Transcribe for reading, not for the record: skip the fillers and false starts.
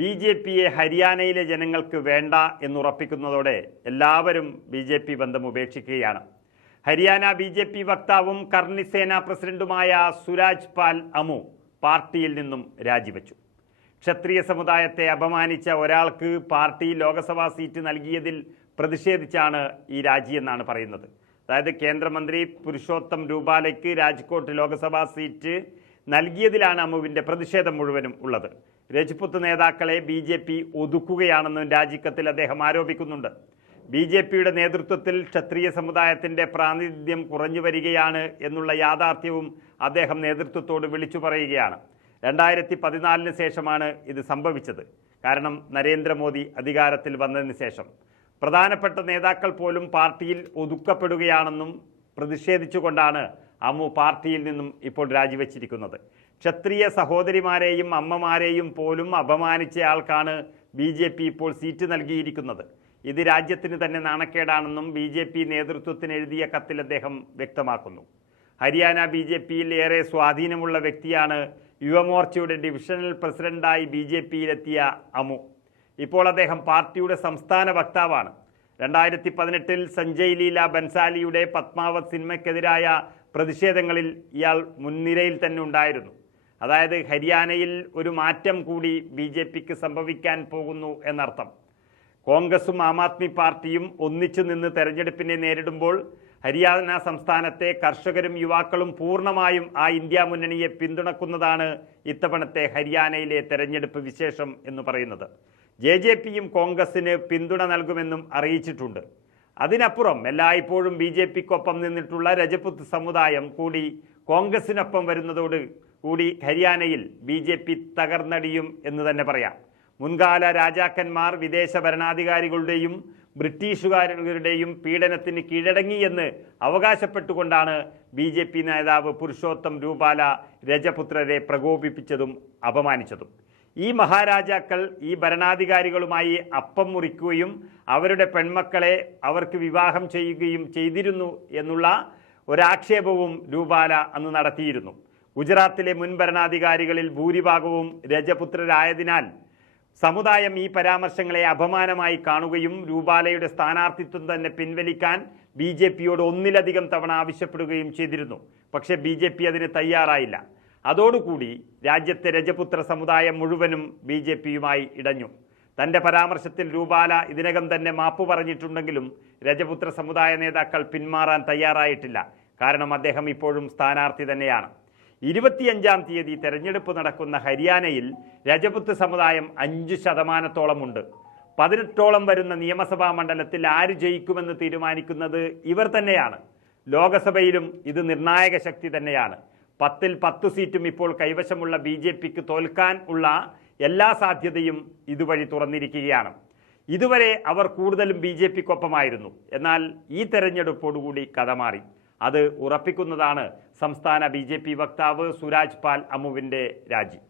ബി.ജെ.പിയെ ഹരിയാനയിലെ ജനങ്ങൾക്ക് വേണ്ട എന്നുറപ്പിക്കുന്നതോടെ എല്ലാവരും ബി.ജെ.പി ബന്ധം ഉപേക്ഷിക്കുകയാണ്. ഹരിയാന ബി.ജെ.പി വക്താവും കർണി സേന പ്രസിഡന്റുമായ സുരാജ് പാൽ അമു പാർട്ടിയിൽ നിന്നും രാജിവെച്ചു. ക്ഷത്രിയ സമുദായത്തെ അപമാനിച്ച ഒരാൾക്ക് പാർട്ടി ലോക്സഭാ സീറ്റ് നൽകിയതിൽ പ്രതിഷേധിച്ചാണ് ഈ രാജിയെന്നാണ് പറയുന്നത്. അതായത് കേന്ദ്രമന്ത്രി പുരുഷോത്തം രൂപാലയ്ക്ക് രാജ്കോട്ട് ലോക്സഭാ സീറ്റ് നൽകിയതിലാണ് അമ്മുവിൻ്റെ പ്രതിഷേധം മുഴുവനും ഉള്ളത്. രജ്പുത്ത് നേതാക്കളെ ബി.ജെ.പി ഒതുക്കുകയാണെന്നും രാജിക്കത്തിൽ അദ്ദേഹം ആരോപിക്കുന്നുണ്ട്. ബി.ജെ.പിയുടെ നേതൃത്വത്തിൽ ക്ഷത്രിയ സമുദായത്തിൻ്റെ പ്രാതിനിധ്യം കുറഞ്ഞു വരികയാണ് എന്നുള്ള യാഥാർത്ഥ്യവും അദ്ദേഹം നേതൃത്വത്തോട് വിളിച്ചു പറയുകയാണ്. 2014 ശേഷമാണ് ഇത് സംഭവിച്ചത്. കാരണം നരേന്ദ്രമോദി അധികാരത്തിൽ വന്നതിന് ശേഷം പ്രധാനപ്പെട്ട നേതാക്കൾ പോലും പാർട്ടിയിൽ ഒതുക്കപ്പെടുകയാണെന്നും പ്രതിഷേധിച്ചുകൊണ്ടാണ് അമ്മു പാർട്ടിയിൽ നിന്നും ഇപ്പോൾ രാജിവെച്ചിരിക്കുന്നത്. ക്ഷത്രിയ സഹോദരിമാരെയും അമ്മമാരെയും പോലും അപമാനിച്ചയാൾക്കാണ് ബി.ജെ.പി ഇപ്പോൾ സീറ്റ് നൽകിയിരിക്കുന്നത്. ഇത് രാജ്യത്തിന് തന്നെ നാണക്കേടാണെന്നും ബി.ജെ.പി നേതൃത്വത്തിന് എഴുതിയ കത്തിൽ അദ്ദേഹം വ്യക്തമാക്കുന്നു. ഹരിയാന ബി.ജെ.പിയിൽ ഏറെ സ്വാധീനമുള്ള വ്യക്തിയാണ് യുവമോർച്ചയുടെ ഡിവിഷണൽ പ്രസിഡന്റായി ബി.ജെ.പിയിലെത്തിയ അമു. ഇപ്പോൾ അദ്ദേഹം പാർട്ടിയുടെ സംസ്ഥാന വക്താവാണ്. 2018 സഞ്ജയ് ലീല ബൻസാലിയുടെ പത്മാവത് സിനിമയ്ക്കെതിരായ പ്രതിഷേധങ്ങളിൽ ഇയാൾ മുൻനിരയിൽ തന്നെ ഉണ്ടായിരുന്നു. അതായത് ഹരിയാനയിൽ ഒരു മാറ്റം കൂടി ബി.ജെ.പിക്ക് സംഭവിക്കാൻ പോകുന്നു എന്നർത്ഥം. കോൺഗ്രസും ആം ആദ്മി പാർട്ടിയും ഒന്നിച്ചു നിന്ന് തെരഞ്ഞെടുപ്പിനെ നേരിടുമ്പോൾ ഹരിയാന സംസ്ഥാനത്തെ കർഷകരും യുവാക്കളും പൂർണ്ണമായും ആ ഇന്ത്യ മുന്നണിയെ പിന്തുണക്കുന്നതാണ് ഇത്തവണത്തെ ഹരിയാനയിലെ തെരഞ്ഞെടുപ്പ് വിശേഷം എന്ന് പറയുന്നത്. ജെ.ജെ.പിയും കോൺഗ്രസിന് പിന്തുണ നൽകുമെന്നും അറിയിച്ചിട്ടുണ്ട്. അതിനപ്പുറം എല്ലായ്പ്പോഴും ബി.ജെ.പിക്കൊപ്പം നിന്നിട്ടുള്ള രജപുത്ത് സമുദായം കൂടി കോൺഗ്രസിനൊപ്പം വരുന്നതോട് കൂടി ഹരിയാനയിൽ ബി.ജെ.പി തകർന്നടിയും എന്ന് തന്നെ പറയാം. മുൻകാല രാജാക്കന്മാർ വിദേശ ഭരണാധികാരികളുടെയും ബ്രിട്ടീഷുകാരുടെയും പീഡനത്തിന് കീഴടങ്ങിയെന്ന് അവകാശപ്പെട്ടുകൊണ്ടാണ് ബി.ജെ.പി നേതാവ് പുരുഷോത്തം രൂപാല രജപുത്രരെ പ്രകോപിപ്പിച്ചതും അപമാനിച്ചതും. ഈ മഹാരാജാക്കൾ ഈ ഭരണാധികാരികളുമായി അപ്പം മുറിക്കുകയും അവരുടെ പെൺമക്കളെ അവർക്ക് വിവാഹം ചെയ്യുകയും ചെയ്തിരുന്നു എന്നുള്ള ഒരാക്ഷേപവും രൂപാല അന്ന് നടത്തിയിരുന്നു. ഗുജറാത്തിലെ മുൻ ഭരണാധികാരികളിൽ ഭൂരിഭാഗവും രജപുത്രരായതിനാൽ സമുദായം ഈ പരാമർശങ്ങളെ അപമാനമായി കാണുകയും രൂപാലയുടെ സ്ഥാനാർത്ഥിത്വം തന്നെ പിൻവലിക്കാൻ ബി.ജെ.പിയോട് ഒന്നിലധികം തവണ ആവശ്യപ്പെടുകയും ചെയ്തിരുന്നു. പക്ഷേ ബി.ജെ.പി അതിന് തയ്യാറായില്ല. അതോടുകൂടി രാജ്യത്തെ രജപുത്ര സമുദായം മുഴുവനും ബി.ജെ.പിയുമായി ഇടഞ്ഞു. തൻ്റെ പരാമർശത്തിൽ രൂപാല ഇതിനകം തന്നെ മാപ്പ് പറഞ്ഞിട്ടുണ്ടെങ്കിലും രജപുത്ര സമുദായ നേതാക്കൾ പിന്മാറാൻ തയ്യാറായിട്ടില്ല. കാരണം അദ്ദേഹം ഇപ്പോഴും സ്ഥാനാർത്ഥി തന്നെയാണ്. 25-ാം തീയതി തെരഞ്ഞെടുപ്പ് നടക്കുന്ന ഹരിയാനയിൽ രജപുത്ത് സമുദായം 5% 18ഓളം വരുന്ന നിയമസഭാ മണ്ഡലത്തിൽ ആര് ജയിക്കുമെന്ന് തീരുമാനിക്കുന്നത് ഇവർ തന്നെയാണ്. ലോകസഭയിലും ഇത് നിർണായക ശക്തി തന്നെയാണ്. 10ൽ 10 സീറ്റും ഇപ്പോൾ കൈവശമുള്ള ബി.ജെ.പിക്ക് തോൽക്കാൻ ഉള്ള എല്ലാ സാധ്യതയും ഇതുവഴി തുറന്നിരിക്കുകയാണ്. ഇതുവരെ അവർ കൂടുതലും ബി.ജെ.പിക്കൊപ്പമായിരുന്നു. എന്നാൽ ഈ തെരഞ്ഞെടുപ്പോടുകൂടി കഥ മാറി. അത് ഉറപ്പിക്കുന്നതാണ് സംസ്ഥാന ബി.ജെ.പി വക്താവ് സുരാജ് പാൽ അമുവിൻ്റെ രാജി.